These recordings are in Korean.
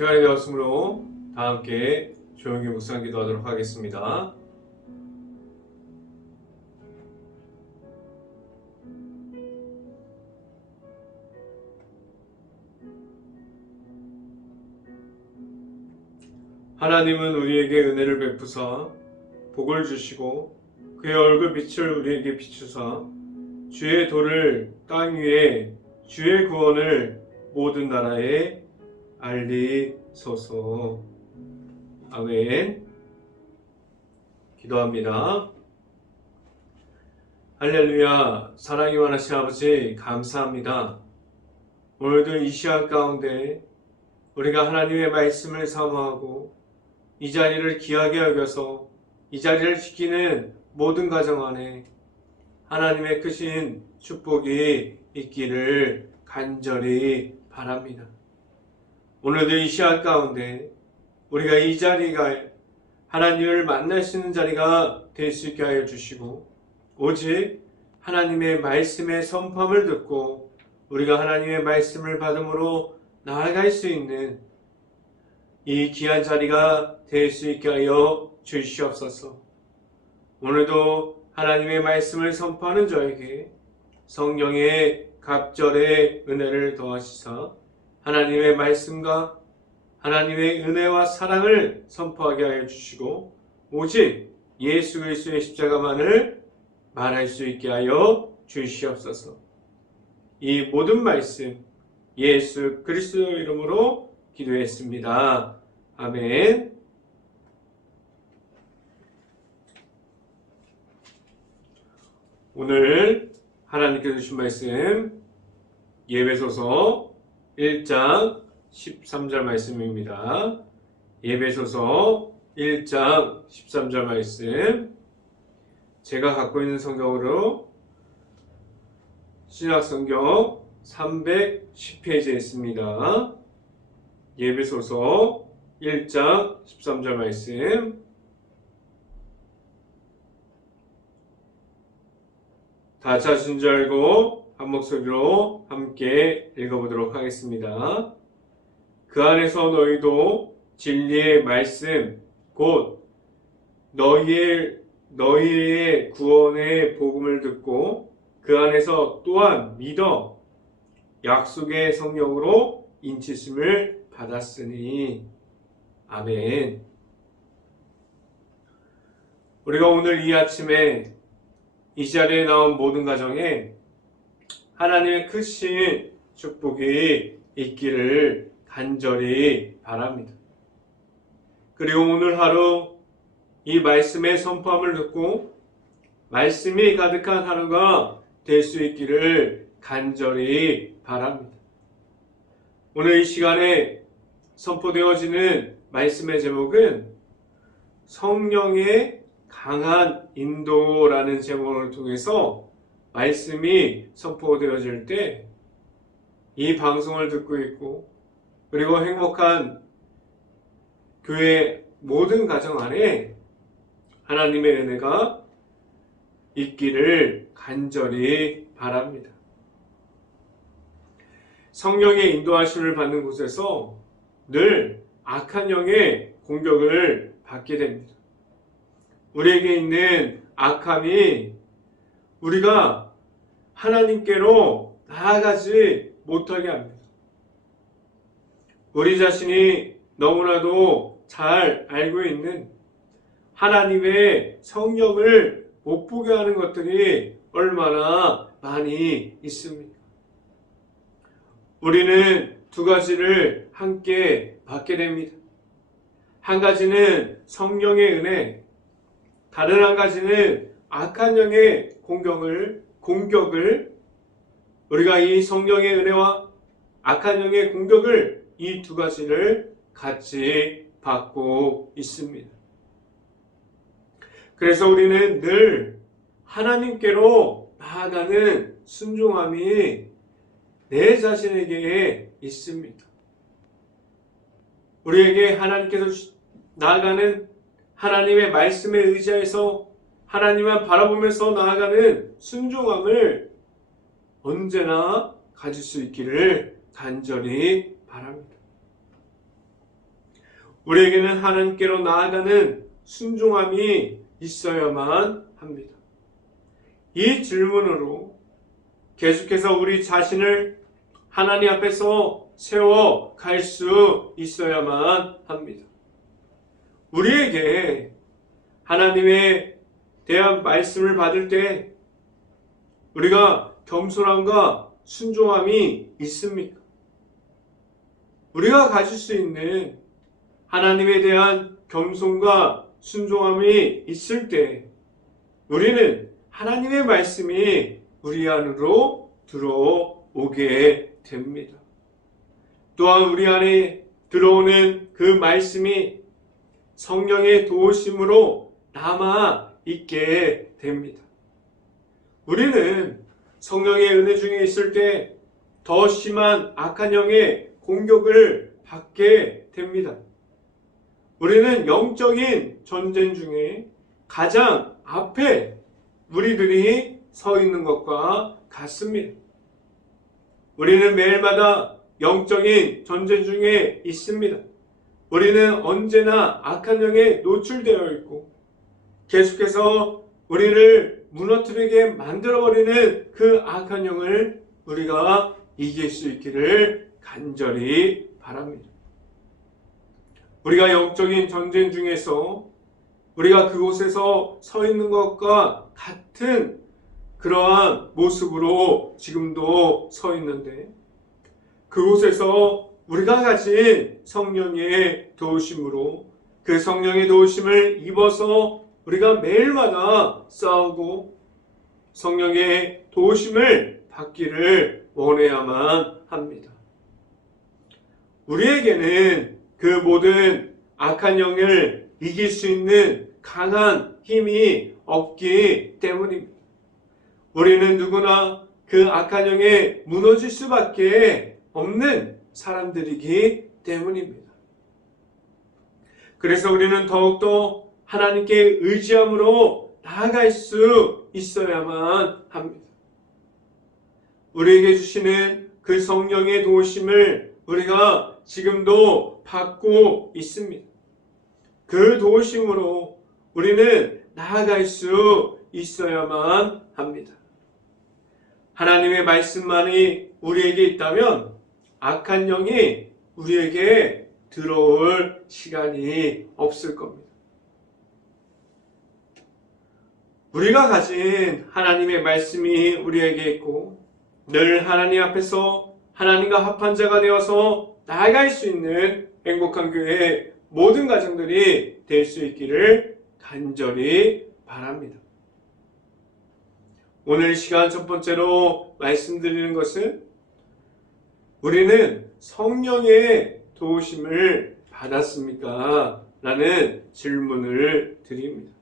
시간이 되었으므로 다 함께 조용히 묵상 기도하도록 하겠습니다. 하나님은 우리에게 은혜를 베푸사 복을 주시고 그의 얼굴 빛을 우리에게 비추사 주의 도를 땅 위에 주의 구원을 모든 나라에 알리소서. 아멘. 기도합니다. 할렐루야. 사랑이 많으신 아버지 감사합니다. 오늘도 이 시간 가운데 우리가 하나님의 말씀을 사모하고 이 자리를 귀하게 여겨서 이 자리를 지키는 모든 가정 안에 하나님의 크신 축복이 있기를 간절히 바랍니다. 오늘도 이 시간 가운데 우리가 이 자리가 하나님을 만날 수 있는 자리가 될 수 있게 하여 주시고 오직 하나님의 말씀의 선포함을 듣고 우리가 하나님의 말씀을 받음으로 나아갈 수 있는 이 귀한 자리가 될 수 있게 하여 주시옵소서. 오늘도 하나님의 말씀을 선포하는 저에게 성령의 갑절의 은혜를 더하시사 하나님의 말씀과 하나님의 은혜와 사랑을 선포하게 하여 주시고 오직 예수 그리스도의 십자가만을 말할 수 있게 하여 주시옵소서. 이 모든 말씀 예수 그리스도 이름으로 기도했습니다. 아멘. 오늘 하나님께서 주신 말씀 예배소서 1장 13절 말씀입니다. 예배소서 1장 13절 말씀 제가 갖고 있는 성경으로 신약성경 310페이지에 있습니다. 예배소서 1장 13절 말씀 다 찾으신 줄 알고 한 목소리로 함께 읽어보도록 하겠습니다. 그 안에서 너희도 진리의 말씀 곧 너희의 구원의 복음을 듣고 그 안에서 또한 믿어 약속의 성령으로 인치심을 받았으니. 아멘. 우리가 오늘 이 아침에 이 자리에 나온 모든 가정에 하나님의 크신 축복이 있기를 간절히 바랍니다. 그리고 오늘 하루 이 말씀의 선포함을 듣고 말씀이 가득한 하루가 될 수 있기를 간절히 바랍니다. 오늘 이 시간에 선포되어지는 말씀의 제목은 성령의 강한 인도라는 제목을 통해서 말씀이 선포되어질 때 이 방송을 듣고 있고 그리고 행복한 교회 모든 가정 안에 하나님의 은혜가 있기를 간절히 바랍니다. 성령의 인도하심을 받는 곳에서 늘 악한 영의 공격을 받게 됩니다. 우리에게 있는 악함이 우리가 하나님께로 나아가지 못하게 합니다. 우리 자신이 너무나도 잘 알고 있는 하나님의 성령을 못 보게 하는 것들이 얼마나 많이 있습니다. 우리는 두 가지를 함께 받게 됩니다. 한 가지는 성령의 은혜, 다른 한 가지는 악한 영의 공격을 우리가 이 성령의 은혜와 악한 영의 공격을 이 두 가지를 같이 받고 있습니다. 그래서 우리는 늘 하나님께로 나아가는 순종함이 내 자신에게 있습니다. 우리에게 하나님께서 나아가는 하나님의 말씀에 의지해서 하나님만 바라보면서 나아가는 순종함을 언제나 가질 수 있기를 간절히 바랍니다. 우리에게는 하나님께로 나아가는 순종함이 있어야만 합니다. 이 질문으로 계속해서 우리 자신을 하나님 앞에서 세워 갈 수 있어야만 합니다. 우리에게 하나님에 대한 말씀을 받을 때 우리가 겸손함과 순종함이 있습니까? 우리가 가질 수 있는 하나님에 대한 겸손과 순종함이 있을 때 우리는 하나님의 말씀이 우리 안으로 들어오게 됩니다. 또한 우리 안에 들어오는 그 말씀이 성령의 도우심으로 남아 있게 됩니다. 우리는 성령의 은혜 중에 있을 때 더 심한 악한 영의 공격을 받게 됩니다. 우리는 영적인 전쟁 중에 가장 앞에 우리들이 서 있는 것과 같습니다. 우리는 매일마다 영적인 전쟁 중에 있습니다. 우리는 언제나 악한 영에 노출되어 있고 계속해서 우리를 무너뜨리게 만들어버리는 그 악한 영을 우리가 이길 수 있기를 간절히 바랍니다. 우리가 영적인 전쟁 중에서 우리가 그곳에서 서 있는 것과 같은 그러한 모습으로 지금도 서 있는데 그곳에서 우리가 가진 성령의 도우심으로 그 성령의 도우심을 입어서 우리가 매일마다 싸우고 성령의 도우심을 받기를 원해야만 합니다. 우리에게는 그 모든 악한 영을 이길 수 있는 강한 힘이 없기 때문입니다. 우리는 누구나 그 악한 영에 무너질 수밖에 없는 사람들이기 때문입니다. 그래서 우리는 더욱더 하나님께 의지함으로 나아갈 수 있어야만 합니다. 우리에게 주시는 그 성령의 도우심을 우리가 지금도 받고 있습니다. 그 도우심으로 우리는 나아갈 수 있어야만 합니다. 하나님의 말씀만이 우리에게 있다면 악한 영이 우리에게 들어올 시간이 없을 겁니다. 우리가 가진 하나님의 말씀이 우리에게 있고 늘 하나님 앞에서 하나님과 합한 자가 되어서 나아갈 수 있는 행복한 교회의 모든 가정들이 될 수 있기를 간절히 바랍니다. 오늘 시간 첫 번째로 말씀드리는 것은 우리는 성령의 도우심을 받았습니까? 라는 질문을 드립니다.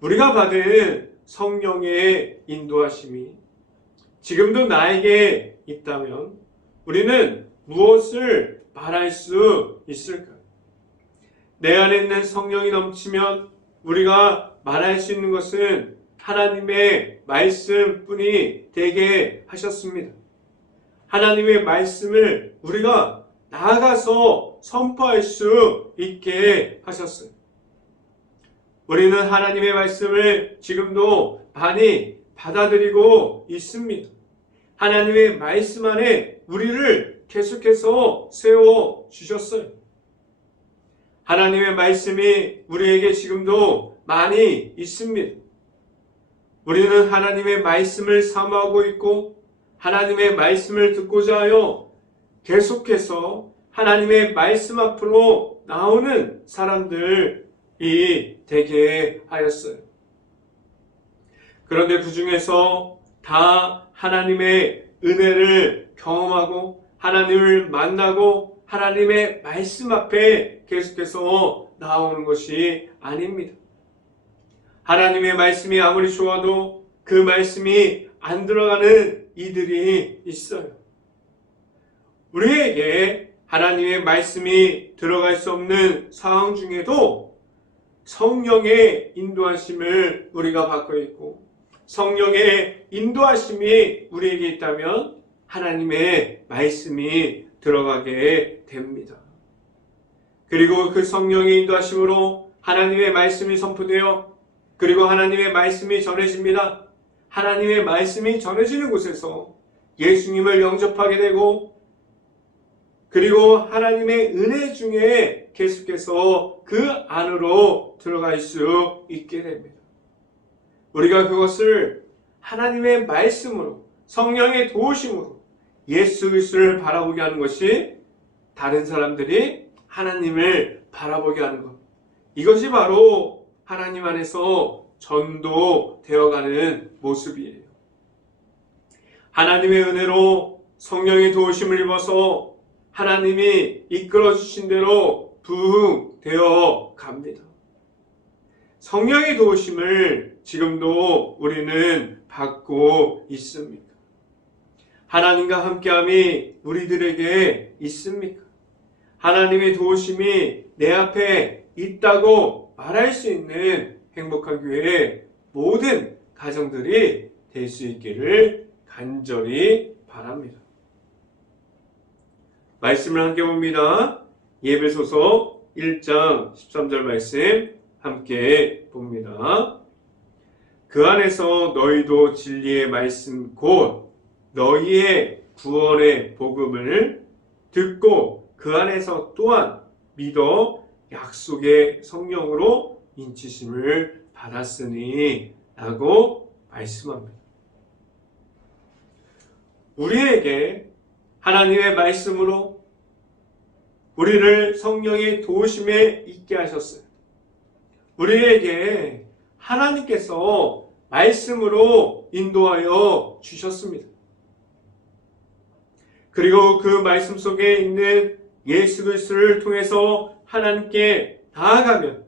우리가 받은 성령의 인도하심이 지금도 나에게 있다면 우리는 무엇을 말할 수 있을까요? 내 안에 있는 성령이 넘치면 우리가 말할 수 있는 것은 하나님의 말씀뿐이 되게 하셨습니다. 하나님의 말씀을 우리가 나아가서 선포할 수 있게 하셨어요. 우리는 하나님의 말씀을 지금도 많이 받아들이고 있습니다. 하나님의 말씀 안에 우리를 계속해서 세워주셨어요. 하나님의 말씀이 우리에게 지금도 많이 있습니다. 우리는 하나님의 말씀을 사모하고 있고 하나님의 말씀을 듣고자 하여 계속해서 하나님의 말씀 앞으로 나오는 사람들이 되게 하였어요. 그런데 그 중에서 다 하나님의 은혜를 경험하고 하나님을 만나고 하나님의 말씀 앞에 계속해서 나오는 것이 아닙니다. 하나님의 말씀이 아무리 좋아도 그 말씀이 안 들어가는 이들이 있어요. 우리에게 하나님의 말씀이 들어갈 수 없는 상황 중에도 성령의 인도하심을 우리가 받고 있고 성령의 인도하심이 우리에게 있다면 하나님의 말씀이 들어가게 됩니다. 그리고 그 성령의 인도하심으로 하나님의 말씀이 선포되어 그리고 하나님의 말씀이 전해집니다. 하나님의 말씀이 전해지는 곳에서 예수님을 영접하게 되고 그리고 하나님의 은혜 중에 계속해서 그 안으로 들어갈 수 있게 됩니다. 우리가 그것을 하나님의 말씀으로 성령의 도우심으로 예수 그리스도를 바라보게 하는 것이 다른 사람들이 하나님을 바라보게 하는 것. 이것이 바로 하나님 안에서 전도되어가는 모습이에요. 하나님의 은혜로 성령의 도우심을 입어서 하나님이 이끌어 주신 대로 부흥되어 갑니다. 성령의 도우심을 지금도 우리는 받고 있습니까? 하나님과 함께함이 우리들에게 있습니까? 하나님의 도우심이 내 앞에 있다고 말할 수 있는 행복한 교회의 모든 가정들이 될 수 있기를 간절히 바랍니다. 말씀을 함께 봅니다. 에베소서 1장 13절 말씀 함께 봅니다. 그 안에서 너희도 진리의 말씀 곧 너희의 구원의 복음을 듣고 그 안에서 또한 믿어 약속의 성령으로 인치심을 받았으니 라고 말씀합니다. 우리에게 하나님의 말씀으로 우리를 성령의 도우심에 있게 하셨어요. 우리에게 하나님께서 말씀으로 인도하여 주셨습니다. 그리고 그 말씀 속에 있는 예수 그리스도를 통해서 하나님께 나아가면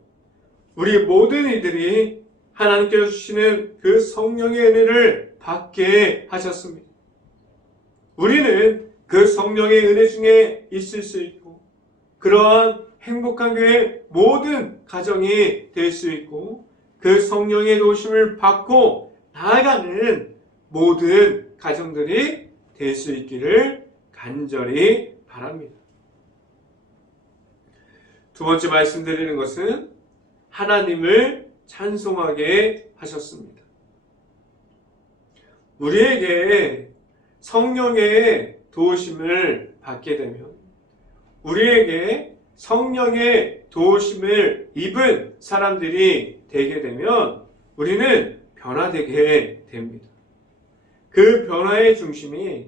우리 모든 이들이 하나님께서 주시는 그 성령의 은혜를 받게 하셨습니다. 우리는 그 성령의 은혜 중에 있을 수 있고 그러한 행복한 교회의 모든 가정이 될 수 있고 그 성령의 도우심을 받고 나아가는 모든 가정들이 될 수 있기를 간절히 바랍니다. 두 번째 말씀드리는 것은 하나님을 찬송하게 하셨습니다. 우리에게 성령의 도우심을 받게 되면 우리에게 성령의 도우심을 입은 사람들이 되게 되면 우리는 변화되게 됩니다. 그 변화의 중심이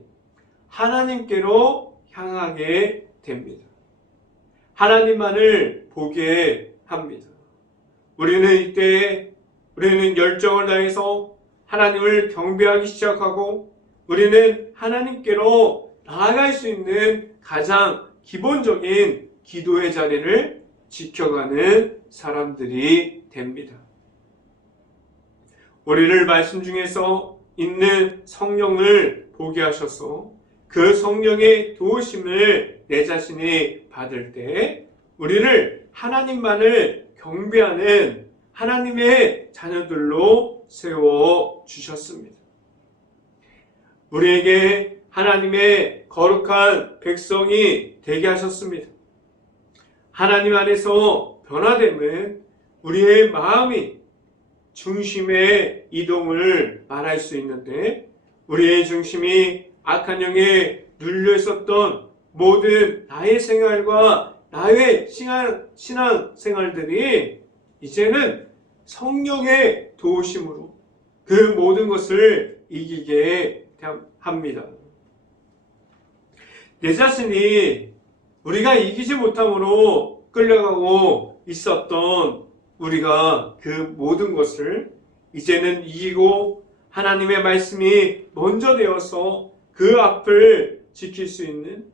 하나님께로 향하게 됩니다. 하나님만을 보게 합니다. 우리는 이때 우리는 열정을 다해서 하나님을 경배하기 시작하고 우리는 하나님께로 나아갈 수 있는 가장 기본적인 기도의 자리를 지켜가는 사람들이 됩니다. 우리를 말씀 중에서 있는 성령을 보게 하셔서 그 성령의 도우심을 내 자신이 받을 때 우리를 하나님만을 경배하는 하나님의 자녀들로 세워 주셨습니다. 우리에게 하나님의 거룩한 백성이 되게 하셨습니다. 하나님 안에서 변화됨은 우리의 마음이 중심의 이동을 말할 수 있는데 우리의 중심이 악한 영에 눌려 있었던 모든 나의 생활과 나의 신앙 생활들이 이제는 성령의 도우심으로 그 모든 것을 이기게 합니다. 내 자신이 우리가 이기지 못함으로 끌려가고 있었던 우리가 그 모든 것을 이제는 이기고 하나님의 말씀이 먼저 되어서 그 앞을 지킬 수 있는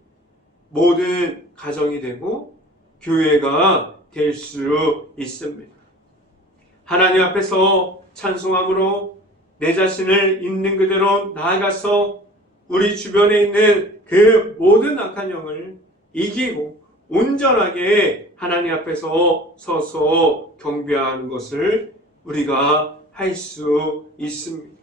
모든 가정이 되고 교회가 될 수 있습니다. 하나님 앞에서 찬송함으로 내 자신을 있는 그대로 나아가서 우리 주변에 있는 그 모든 악한 영을 이기고 온전하게 하나님 앞에서 서서 경배하는 것을 우리가 할 수 있습니다.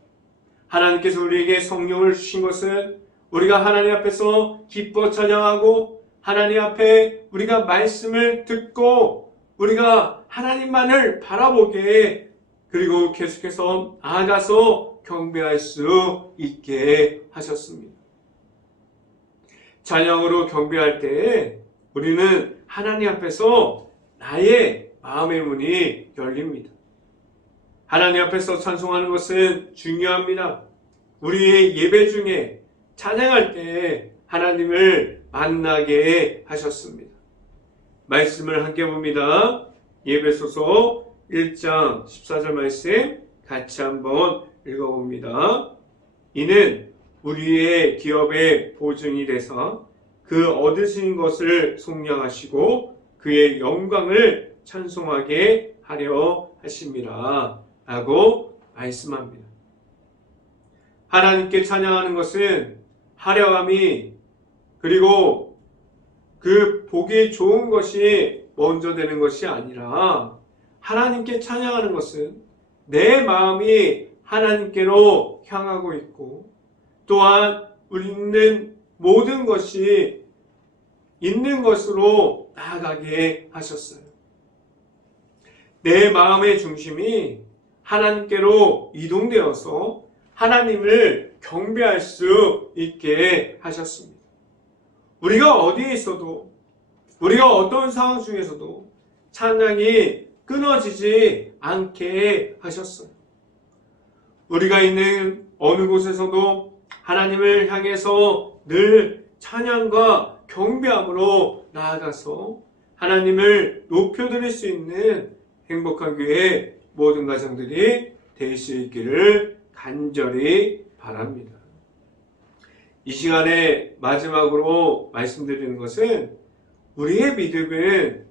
하나님께서 우리에게 성령을 주신 것은 우리가 하나님 앞에서 기뻐 찬양하고 하나님 앞에 우리가 말씀을 듣고 우리가 하나님만을 바라보게, 그리고 계속해서 나아가서 경배할 수 있게 하셨습니다. 찬양으로 경배할 때 우리는 하나님 앞에서 나의 마음의 문이 열립니다. 하나님 앞에서 찬송하는 것은 중요합니다. 우리의 예배 중에 찬양할 때 하나님을 만나게 하셨습니다. 말씀을 함께 봅니다. 에베소서 1장 14절 말씀 같이 한번 읽어봅니다. 이는 우리의 기업의 보증이 돼서 그 얻으신 것을 속량하시고 그의 영광을 찬송하게 하려 하심이라 라고 말씀합니다. 하나님께 찬양하는 것은 화려함이, 그리고 그 보기 좋은 것이 먼저 되는 것이 아니라, 하나님께 찬양하는 것은 내 마음이 하나님께로 향하고 있고, 또한 우리는 모든 것이 있는 것으로 나아가게 하셨어요. 내 마음의 중심이 하나님께로 이동되어서 하나님을 경배할 수 있게 하셨습니다. 우리가 어디에 있어도, 우리가 어떤 상황 중에서도 찬양이 끊어지지 않게 하셨어요. 우리가 있는 어느 곳에서도 하나님을 향해서 늘 찬양과 경배함으로 나아가서 하나님을 높여드릴 수 있는 행복한 교회 모든 가정들이 될 수 있기를 간절히 바랍니다. 이 시간에 마지막으로 말씀드리는 것은 우리의 믿음은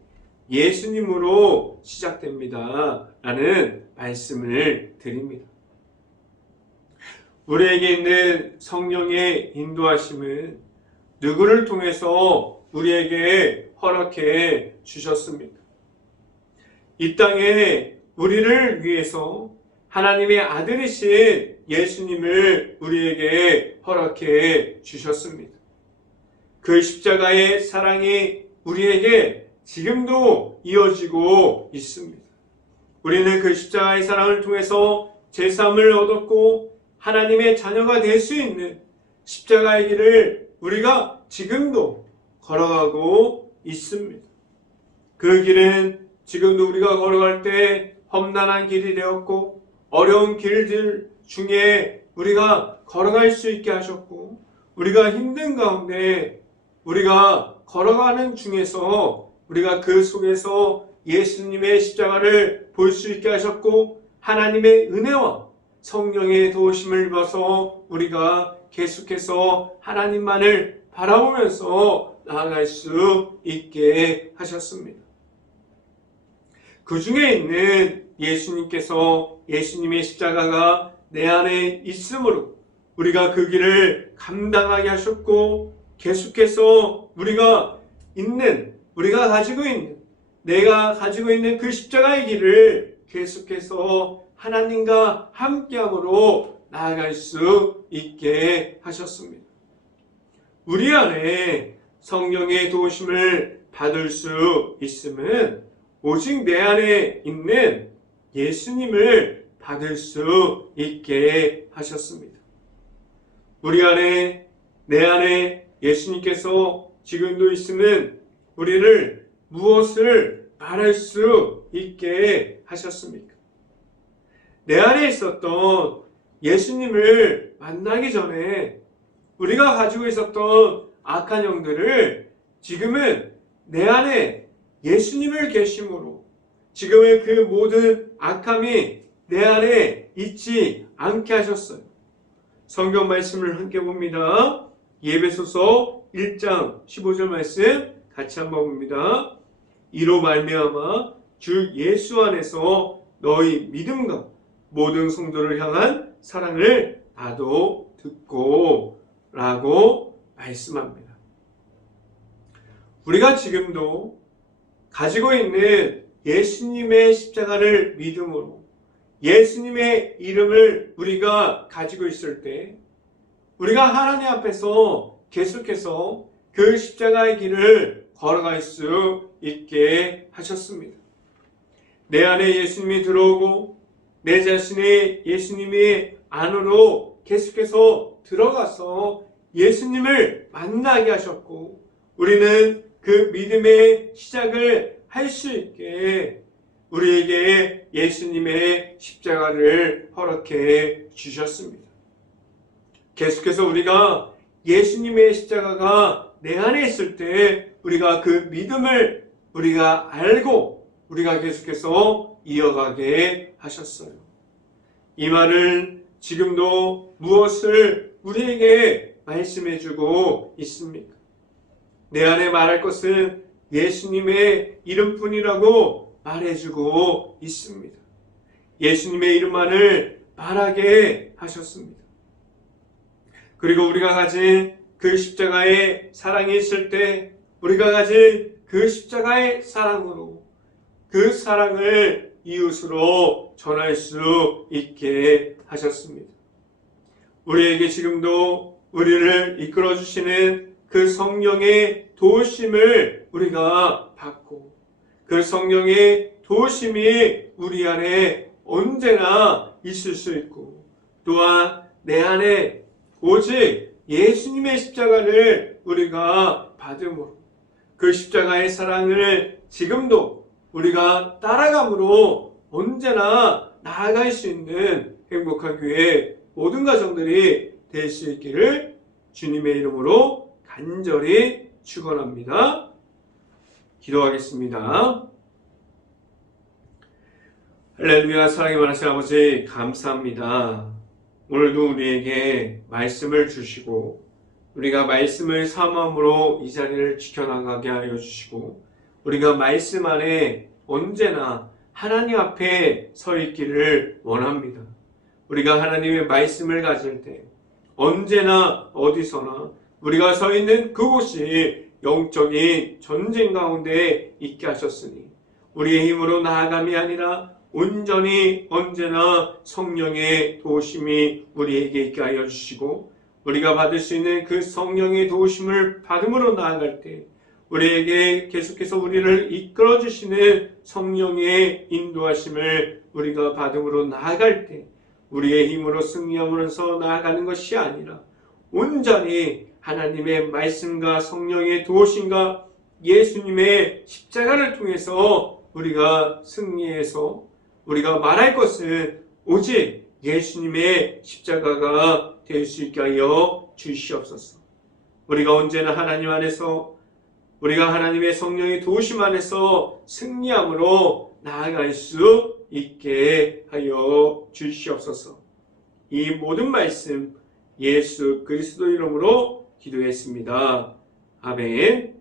예수님으로 시작됩니다 라는 말씀을 드립니다. 우리에게 있는 성령의 인도하심은 누구를 통해서 우리에게 허락해 주셨습니까? 이 땅에 우리를 위해서 하나님의 아들이신 예수님을 우리에게 허락해 주셨습니다. 그 십자가의 사랑이 우리에게 지금도 이어지고 있습니다. 우리는 그 십자가의 사랑을 통해서 제사함을 얻었고 하나님의 자녀가 될 수 있는 십자가의 길을 우리가 지금도 걸어가고 있습니다. 그 길은 지금도 우리가 걸어갈 때 험난한 길이 되었고 어려운 길들 중에 우리가 걸어갈 수 있게 하셨고, 우리가 힘든 가운데 우리가 걸어가는 중에서 우리가 그 속에서 예수님의 십자가를 볼 수 있게 하셨고, 하나님의 은혜와 성령의 도우심을 입어서 우리가 계속해서 하나님만을 바라보면서 나아갈 수 있게 하셨습니다. 그 중에 있는 예수님께서, 예수님의 십자가가 내 안에 있으므로 우리가 그 길을 감당하게 하셨고, 계속해서 우리가 가지고 있는, 내가 가지고 있는 그 십자가의 길을 계속해서 하나님과 함께함으로 나아갈 수 있게 하셨습니다. 우리 안에 성령의 도우심을 받을 수 있음은 오직 내 안에 있는 예수님을 받을 수 있게 하셨습니다. 우리 안에, 내 안에 예수님께서 지금도 있으면 우리를 무엇을 말할 수 있게 하셨습니까? 내 안에 있었던 예수님을 만나기 전에 우리가 가지고 있었던 악한 영들을 지금은 내 안에 예수님을 계심으로 지금의 그 모든 악함이 내 안에 있지 않게 하셨어요. 성경 말씀을 함께 봅니다. 에베소서 1장 15절 말씀 같이 한번 봅니다. 이로 말미암아 주 예수 안에서 너희 믿음과 모든 성도를 향한 사랑을 나도 듣고 라고 말씀합니다. 우리가 지금도 가지고 있는 예수님의 십자가를 믿음으로 예수님의 이름을 우리가 가지고 있을 때 우리가 하나님 앞에서 계속해서 그 십자가의 길을 걸어갈 수 있게 하셨습니다. 내 안에 예수님이 들어오고 내 자신의 예수님의 안으로 계속해서 들어가서 예수님을 만나게 하셨고, 우리는 그 믿음의 시작을 할 수 있게 우리에게 예수님의 십자가를 허락해 주셨습니다. 계속해서 우리가 예수님의 십자가가 내 안에 있을 때 우리가 그 믿음을 우리가 알고 우리가 계속해서 이어가게 하셨어요. 이 말을 지금도 무엇을 우리에게 말씀해주고 있습니까? 내 안에 말할 것은 예수님의 이름뿐이라고 말해주고 있습니다. 예수님의 이름만을 말하게 하셨습니다. 그리고 우리가 가진 그 십자가의 사랑이 있을 때 우리가 가진 그 십자가의 사랑으로 그 사랑을 이웃으로 전할 수 있게 하셨습니다. 우리에게 지금도 우리를 이끌어 주시는 그 성령의 도우심을 우리가 받고 그 성령의 도우심이 우리 안에 언제나 있을 수 있고, 또한 내 안에 오직 예수님의 십자가를 우리가 받음으로 그 십자가의 사랑을 지금도 우리가 따라감으로 언제나 나아갈 수 있는 행복한 교회 모든 가정들이 될 수 있기를 주님의 이름으로 간절히 축원합니다. 기도하겠습니다. 할렐루야. 사랑이 많으신 아버지 감사합니다. 오늘도 우리에게 말씀을 주시고 우리가 말씀을 사모함으로 이 자리를 지켜나가게 하여 주시고 우리가 말씀 안에 언제나 하나님 앞에 서 있기를 원합니다. 우리가 하나님의 말씀을 가질 때 언제나 어디서나 우리가 서 있는 그곳이 영적인 전쟁 가운데 있게 하셨으니 우리의 힘으로 나아감이 아니라 온전히 언제나 성령의 도우심이 우리에게 있게 하여 주시고 우리가 받을 수 있는 그 성령의 도우심을 받음으로 나아갈 때 우리에게 계속해서 우리를 이끌어 주시는 성령의 인도하심을 우리가 받음으로 나아갈 때 우리의 힘으로 승리하면서 나아가는 것이 아니라 온전히 하나님의 말씀과 성령의 도우심과 예수님의 십자가를 통해서 우리가 승리해서 우리가 말할 것은 오직 예수님의 십자가가 될 수 있게 하여 주시옵소서. 우리가 언제나 하나님 안에서 우리가 하나님의 성령의 도우심 안에서 승리함으로 나아갈 수 있게 하여 주시옵소서. 이 모든 말씀 예수 그리스도 이름으로 기도했습니다. 아멘.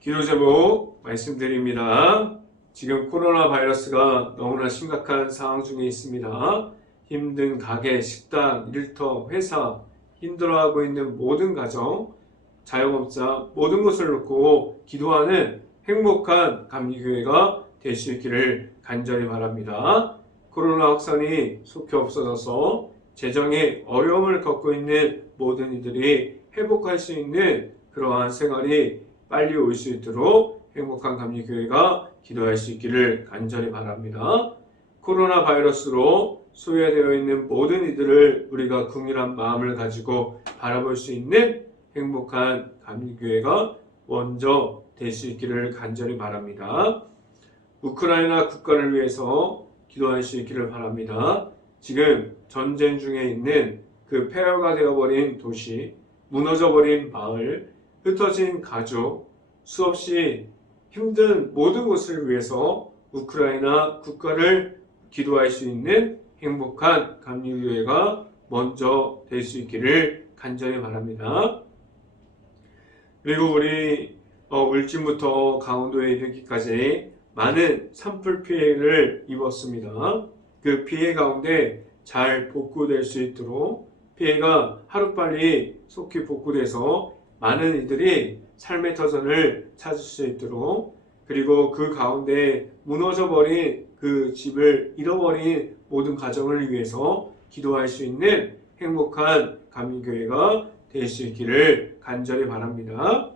기도 제목 말씀드립니다. 지금 코로나 바이러스가 너무나 심각한 상황 중에 있습니다. 힘든 가게, 식당, 일터, 회사, 힘들어하고 있는 모든 가정, 자영업자 모든 것을 놓고 기도하는 행복한 감리교회가 될 수 있기를 간절히 바랍니다. 코로나 확산이 속히 없어져서 재정에 어려움을 겪고 있는 모든 이들이 회복할 수 있는 그러한 생활이 빨리 올 수 있도록 행복한 감리교회가 기도할 수 있기를 간절히 바랍니다. 코로나 바이러스로 소외되어 있는 모든 이들을 우리가 긍휼한 마음을 가지고 바라볼 수 있는 행복한 감리교회가 먼저 될 수 있기를 간절히 바랍니다. 우크라이나 국가를 위해서 기도할 수 있기를 바랍니다. 지금 전쟁 중에 있는 그 폐허가 되어버린 도시, 무너져버린 마을, 흩어진 가족, 수없이 힘든 모든 것을 위해서 우크라이나 국가를 기도할 수 있는 행복한 감리교회가 먼저 될 수 있기를 간절히 바랍니다. 그리고 우리 울진부터 강원도에 이르기까지 많은 산불 피해를 입었습니다. 그 피해 가운데 잘 복구될 수 있도록 피해가 하루빨리 속히 복구돼서 많은 이들이 삶의 터전을 찾을 수 있도록, 그리고 그 가운데 무너져버린 그 집을 잃어버린 모든 가정을 위해서 기도할 수 있는 행복한 감리교회가 될 수 있기를 간절히 바랍니다.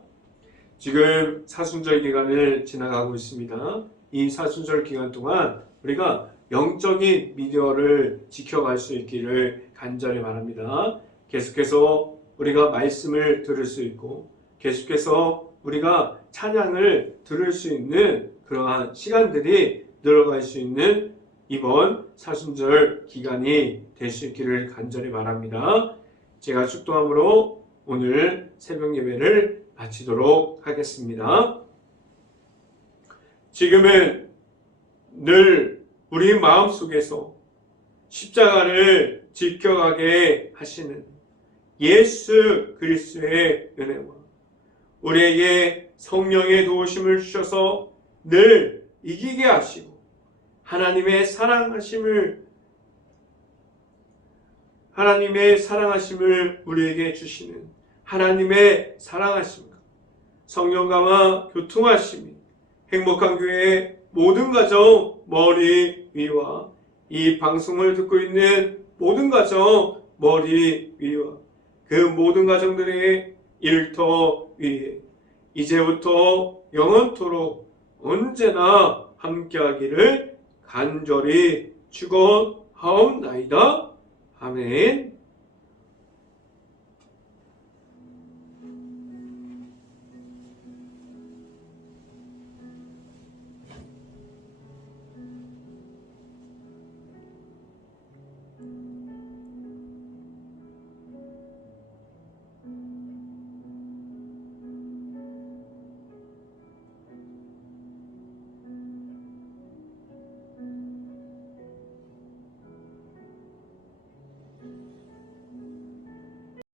지금 사순절 기간을 지나가고 있습니다. 이 사순절 기간 동안 우리가 영적인 미디어를 지켜갈 수 있기를 간절히 바랍니다. 계속해서 우리가 말씀을 들을 수 있고 계속해서 우리가 찬양을 들을 수 있는 그러한 시간들이 늘어갈 수 있는 이번 사순절 기간이 될 수 있기를 간절히 바랍니다. 제가 축도함으로 오늘 새벽 예배를 마치도록 하겠습니다. 지금은 늘 우리 마음속에서 십자가를 지켜가게 하시는 예수 그리스도의 은혜와 우리에게 성령의 도우심을 주셔서 늘 이기게 하시고 하나님의 사랑하심을 우리에게 주시는 하나님의 사랑하심과 성령과와 교통하심이 행복한 교회의 모든 가정 머리 위와 이 방송을 듣고 있는 모든 가정 머리 위와 그 모든 가정들의 일터 위에 이제부터 영원토록 언제나 함께하기를 간절히 축원하옵나이다. 아멘.